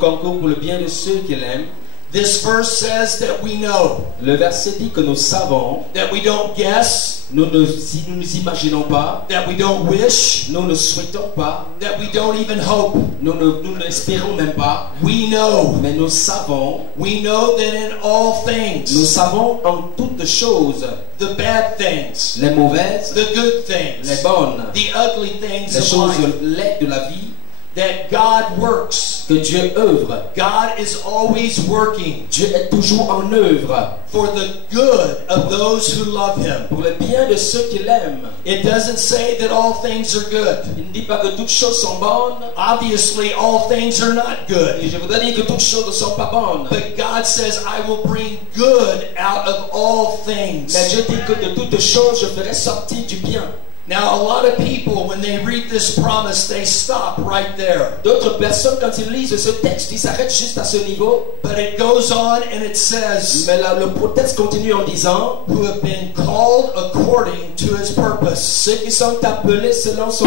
concourt pour le bien de ceux qui l'aiment. This verse says that we know, Le verset dit que nous savons, that we don't guess, nous nous imaginons pas, that we don't wish, nous ne souhaitons pas, that we don't even hope. nous n'espérons même pas, We know. mais nous savons That in all nous things, savons en toutes choses, the bad things, les mauvaises, the good les things, bonnes, the ugly things les of choses life, laides de la vie, that God works. que Dieu œuvre. God is always working Dieu est toujours en œuvre for the good of those who love Him. pour le bien de ceux qui l'aiment. It doesn't say that all things are good. Il ne dit pas que toutes choses sont bonnes, Obviously, all things are not good. et je voudrais dire que toutes choses ne sont pas bonnes. But God says, I will bring good out of all things. Mais Dieu dit que de toutes choses, je ferai sortir du bien. Now, a lot of people, when they read this promise, they stop right there. D'autres personnes, quand ils lisent ce texte, ils s'arrêtent juste à ce niveau. But it goes on and it says, Mais là, le texte continue en disant, who have been called according to His purpose. ceux qui sont appelés selon son...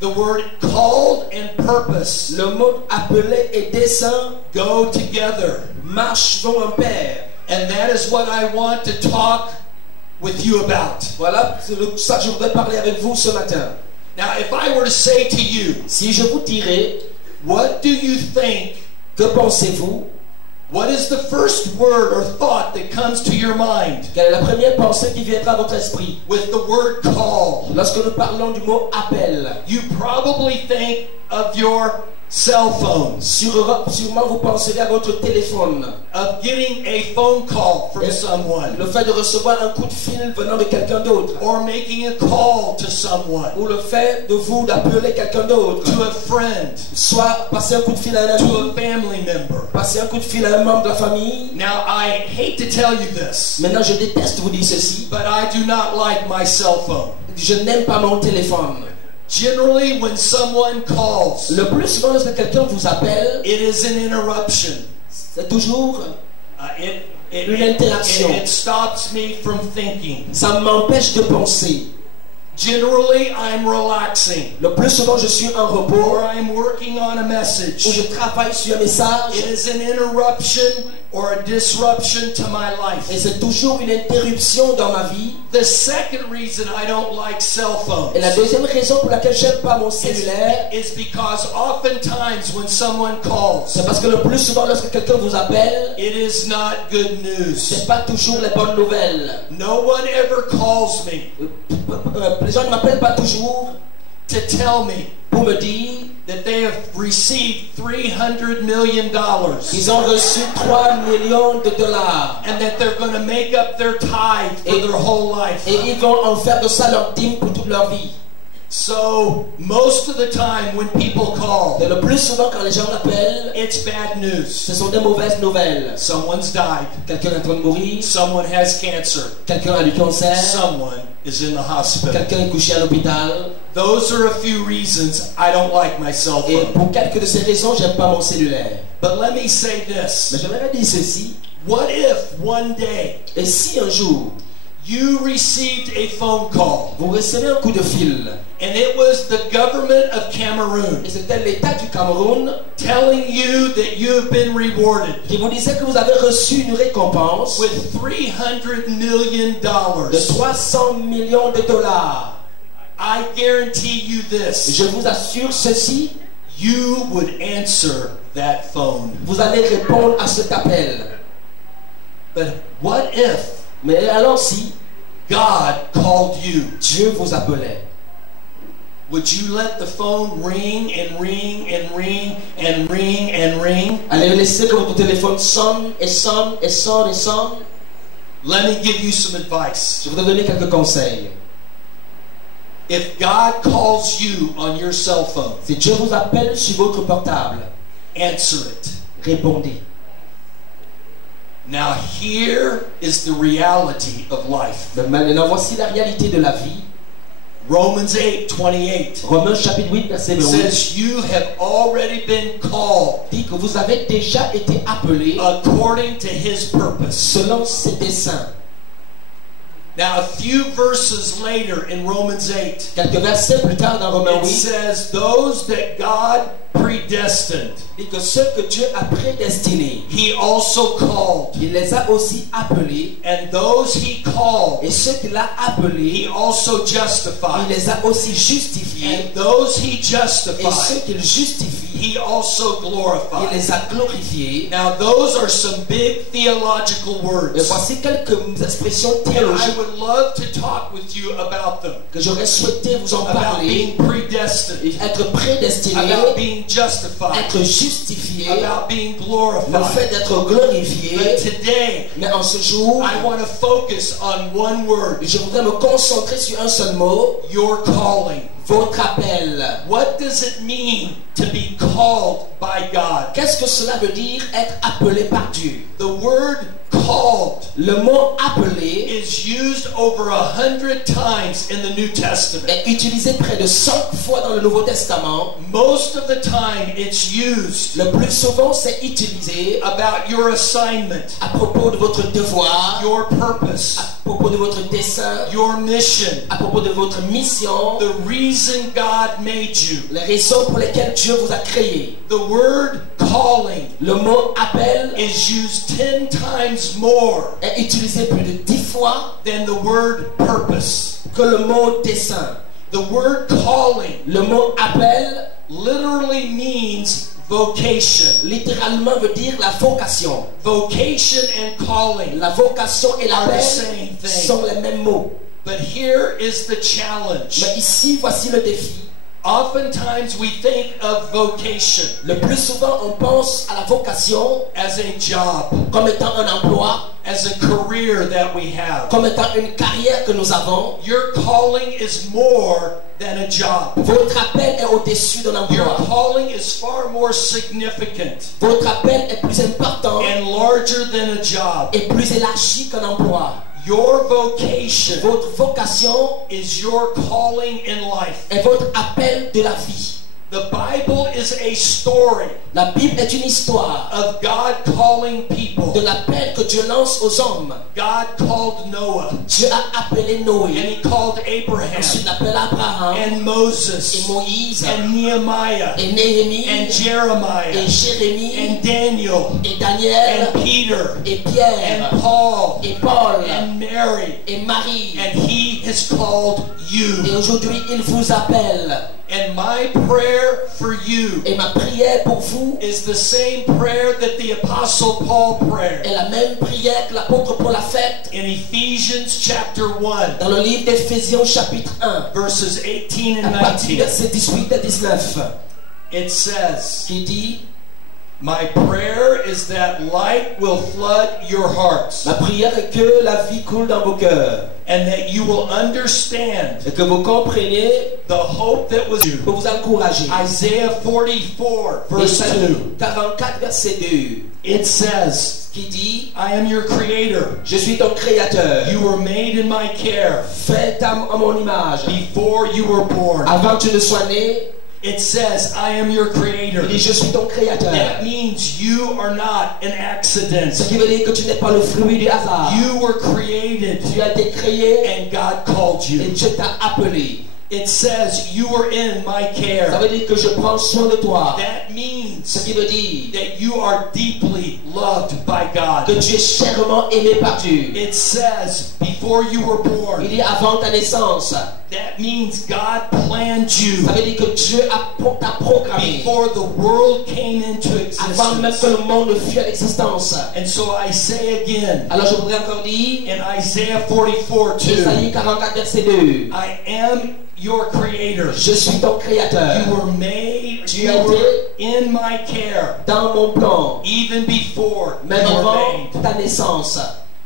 The word called and purpose Le mot appelé et dessein go together. marchent, vont en pair. And that is what I want to talk with you about. Voilà, c'est ça que je voudrais parler avec vous ce matin. Now, if I were to say to you, Si je vous dirais, what do you think? que pensez-vous? What is the first word or thought that comes to your mind Quelle est la première pensée qui viendra à votre esprit? with the word call? Lorsque nous parlons du mot appel, You probably think of your cell phone, sûrement vous penserez à votre téléphone. of getting a phone call from Et someone, le fait de recevoir un coup de fil venant de quelqu'un d'autre. or making a call to someone, Ou le fait de vous d'appeler quelqu'un d'autre. to a friend, Soit passer un coup de fil à un to ami, a family member. passer un coup de fil à un membre de la famille. Now, I hate to tell you this, Maintenant, je déteste vous dire ceci. but I do not like my cell phone. Je n'aime pas mon téléphone. Generally, when someone calls, Le plus souvent, lorsque quelqu'un vous appelle, it is an interruption. c'est toujours une interaction. It stops me from thinking. Ça m'empêche de penser. Generally, I'm relaxing, Le plus souvent, je suis en repos, or I'm working on a où message. je travaille sur un message, It is an interruption or a disruption to my et life. c'est toujours une interruption dans ma vie. The second reason I don't like cell Et la phones deuxième raison pour laquelle j'aime pas mon cellulaire, is because oftentimes when someone calls, c'est parce que le plus souvent, lorsque quelqu'un vous appelle, it is not good news. c'est pas toujours les bonnes nouvelles. No one ever calls me Les gens ne m'appellent pas toujours to tell me pour me dire that they have received $300 million qu'ils ont reçu 3 millions de dollars and that they're going to make up their tithe for their whole life. et ils vont en faire de ça leur dîme pour toute leur vie. So most of the time when people call, Et le plus souvent quand les gens m'appellent, it's bad news. ce sont des mauvaises nouvelles. Someone's died. Quelqu'un est en train de mourir, Someone has cancer. quelqu'un a du cancer, Someone is in the hospital. quelqu'un est couché à l'hôpital. Those are a few reasons I don't like my cell Et phone. pour quelques de ces raisons, j'aime pas mon cellulaire. But let me say Mais this. j'aimerais dire ceci. What if one day Et si un jour, you received a phone call vous recevez un coup de fil, and it was the government of Cameroon et c'était l'État du Cameroun telling you that you have been rewarded qui vous disait que vous avez reçu une récompense with $300 million, de 300 millions de dollars. I guarantee you this. Je vous assure ceci, You would answer that phone. vous allez répondre à cet appel. But what if Mais alors si God called you? Dieu vous appelait, Would you let the phone ring and ring and ring and ring and ring? allez laisser que votre téléphone sonne et sonne et sonne et sonne? Let me give you some advice. Je voudrais donner quelques conseils. If God calls you on your cell phone, Si Dieu vous appelle sur votre portable, answer it. répondez. Now here is the reality of life. Mais maintenant, voici la réalité de la vie. Romans 8:28 Romains chapitre 8, verset 28 says you have already been called dit que vous avez déjà été appelés according to His purpose. selon ses desseins. Now, a few verses later in Romans 8, Quelques versets plus tard dans Romains it 8, says, those that God predestined, dit que ceux que Dieu a prédestinés, He also called. il les a aussi appelés, And those He called, et ceux qu'il a He appelés, also il justified. les a aussi justifiés, And those He et ceux justified, qu'il justifie, He also il glorified. les a glorifiés. Now, those are some big theological Et words. voici quelques expressions And I théologiques would love to talk with you about them. que j'aurais souhaité vous en About parler. being predestined, Être prédestiné, about being justified, être justifié, about being le glorified. fait d'être glorifié. But today, Mais en ce jour, I want to focus on one word, je voudrais me concentrer sur un seul mot, your calling. votre appel. What does it mean to be called by God? Qu'est-ce que cela veut dire être appelé par Dieu? The word called Le mot appelé is used over 100 times in the New Testament. est utilisé près de 100 fois dans le Nouveau Testament. Most of the time it's used Le plus souvent, c'est utilisé about your assignment, à propos de votre devoir, your purpose, à propos de votre dessein, your mission, à propos de votre mission, the reason God made you. les raisons pour lesquelles Dieu vous a créé. The word calling Le mot appel is used 10 times more est utilisé plus de 10 fois than the word purpose. que le mot dessein. The word calling Le mot appel, literally means vocation. littéralement, veut dire la vocation. Vocation and calling La vocation et are the l'appel same thing. sont les mêmes mots. But here is the challenge. Mais ici, voici le défi. Oftentimes we think of vocation Le plus souvent, on pense à la vocation as a job, comme étant un emploi, as a career that we have. comme étant une carrière que nous avons. Your calling is more than a job. Votre appel est au-dessus d'un Your emploi. calling is far more significant Votre appel est plus important and larger than a job. et plus élargi qu'un emploi. Your vocation Votre vocation is your calling in life. est votre appel de la vie. The Bible is a story La Bible est une histoire of God calling de people. l'appel que Dieu lance aux hommes. God called Noah, Dieu a appelé and Noé. He called Abraham, Ensuite, il appelle Abraham and et Moses, Moïse and Nehemiah, et Néhémie and et Jeremiah, Jérémie and Daniel, et Daniel and Peter, et Pierre and Paul, et Paul and Mary, et Marie. and He has called Et you. aujourd'hui, il vous appelle. And my prayer for you Et ma prière pour vous is the same prayer that the Apostle Paul prayed est la même prière que l'apôtre Paul a faite in Ephesians chapter 1, dans le livre d'Éphésiens chapitre 1, verses 18 à and partir du 19. verset 18 à 19, It says, qui dit: my prayer is that light will flood your hearts ma prière est que la vie coule dans vos cœurs and that you will understand et que vous compreniez the hope that was you. pour vous encourager. Isaiah 44, verse 2. 44 verset 2, It says, qui dit: I am your creator. je suis ton créateur, You were made in my care fait à mon image. before you were born. Avant que tu ne sois né, It says, I am your creator. il dit: je suis ton créateur. That means you are not an accident. Ce qui veut dire que tu n'es pas le fruit du hasard. You were created Tu as été créé and God called et you. Dieu t'a appelé. It says you were in my Ça care. veut dire que je prends soin de toi. That Ce means qui veut dire that you are deeply loved by que God. tu es chèrement aimé par Dieu. It says before you were Il born. dit avant ta naissance. That means God planned you Ça veut dire que Dieu t'a programmé before the world came into avant même que existence. le monde fût à l'existence. And so I say again Alors je voudrais encore dire, in Isaiah 44 2, Isaïe 44 verset 2, I am your creator. je suis ton créateur. You were made, Tu you as were été in my care dans mon plan, even before you même were avant made. ta naissance.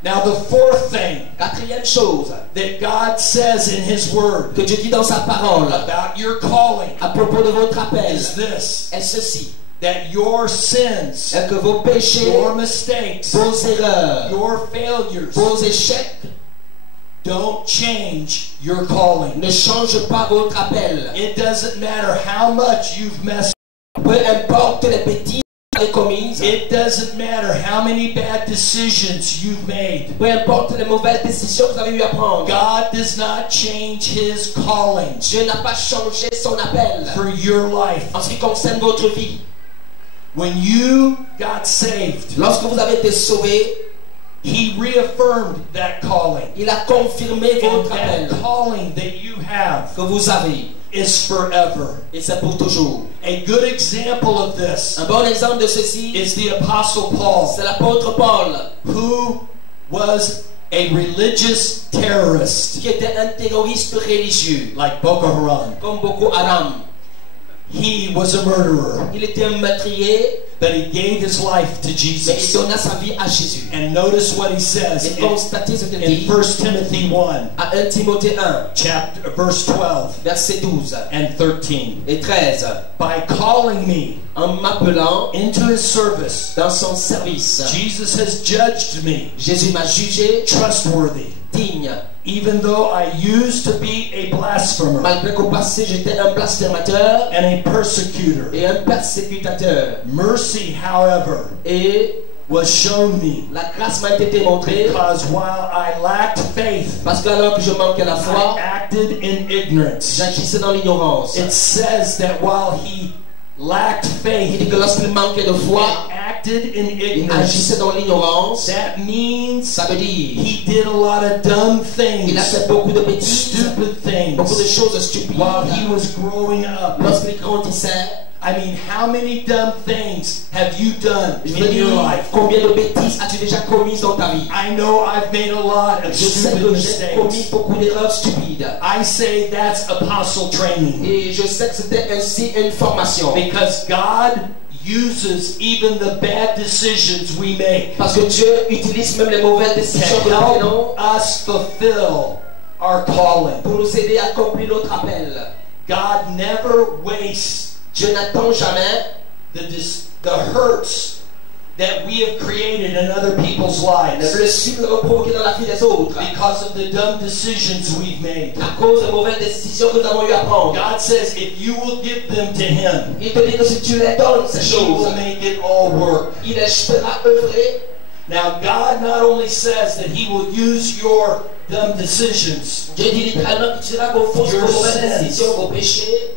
Now the fourth thing Quatrième chose that God says in His Word que Dieu dit dans sa parole about your calling à propos de votre appel is this, est ceci: that your sins, est que vos péchés, your mistakes, vos erreurs, your failures vos échecs don't change your calling. ne changent pas votre appel. It doesn't matter how much you've messed Peu importe les bêtises avez commises, It doesn't matter how many bad decisions you've made. peu importe les mauvaises décisions que vous avez eu à prendre, God does not change His calling Dieu n'a pas changé son appel for your life. en ce qui concerne votre vie. When you got saved, Lorsque vous avez été sauvé, He reaffirmed that calling. il a confirmé And votre that appel calling that you have que vous avez, is forever. et c'est pour toujours. A good example of this Un bon exemple de ceci, is the Apostle Paul, c'est l'apôtre Paul, who was a religious terrorist, qui était un terroriste religieux, like Boko Haram. comme Boko Haram. He was a murderer, Il était un meurtrier, but he gave his life to mais il Jesus. donna sa vie à Jésus. And notice what he says Et in, constatez ce qu'il in dit 1 Timothy 1, à 1 Timothée 1, verse 12 versets 12 and 13. et 13. By calling me En m'appelant into his service, dans son service, Jesus has judged me Jésus m'a jugé trustworthy, digne. even though I used to be a blasphemer Malgré qu'au passé j'étais un blasphémateur and a persecutor. et un persécutateur. Mercy, however, Et was shown me, la grâce m'a été démontrée because while I lacked faith, parce que alors que je manquais la I foi, acted in ignorance. j'agissais dans l'ignorance. It says that while he lacked Il faith dit que lorsqu'il manquait de foi, and acted in il ignorance, agissait dans l'ignorance. that means Ça veut dire he did a lot of dumb il a things, fait beaucoup de bêtises, stupid beaucoup de things, choses stupides. while he was growing up. Lorsqu'il grandissait, I mean, how many dumb things have you done je veux in your dire, life? combien de bêtises as-tu déjà commises dans ta vie? I know I've made a lot of Je sais stupid que j'ai commis mistakes. beaucoup d'erreurs stupides. I say that's apostle training, Et je sais que c'était ainsi une formation. because God uses even the bad decisions we make Parce que Dieu utilise même les mauvaises to décisions que nous prenons help us fulfill our calling. pour nous aider à accomplir notre appel. God never wastes Dieu n'attend jamais the hurts that we have created in other people's lives le cycle provoqué dans la vie des autres because of the dumb decisions we've made. à cause des mauvaises décisions que nous avons eu à prendre. God says if you will give them to Him, Il te dit que si tu les donnes ces He choses, will make it all work. il les fera œuvrer. Now, God not only says that He will use your dumb decisions, Dieu dit littéralement qu'il dira vos fausses, Your vos mauvaises sins. décisions, vos péchés,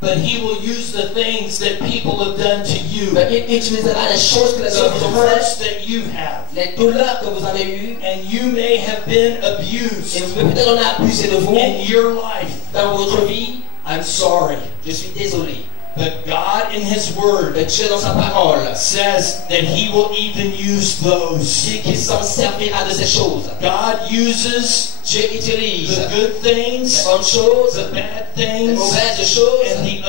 but He will use the things that people have done to you, mais il utilisera les choses que les the autres ont hurts faites, that you have. les douleurs que vous avez eues, And you may have been et abused vous peut-être on a abusé de vous in your life. dans votre vie. I'm sorry. Je suis désolé. But God in His Word Mais Dieu dans sa parole says that He will even use those. dit qu'il s'en servira de ces choses. God uses Dieu utilise the good les things, bonnes choses, the bad les things, mauvaises choses and the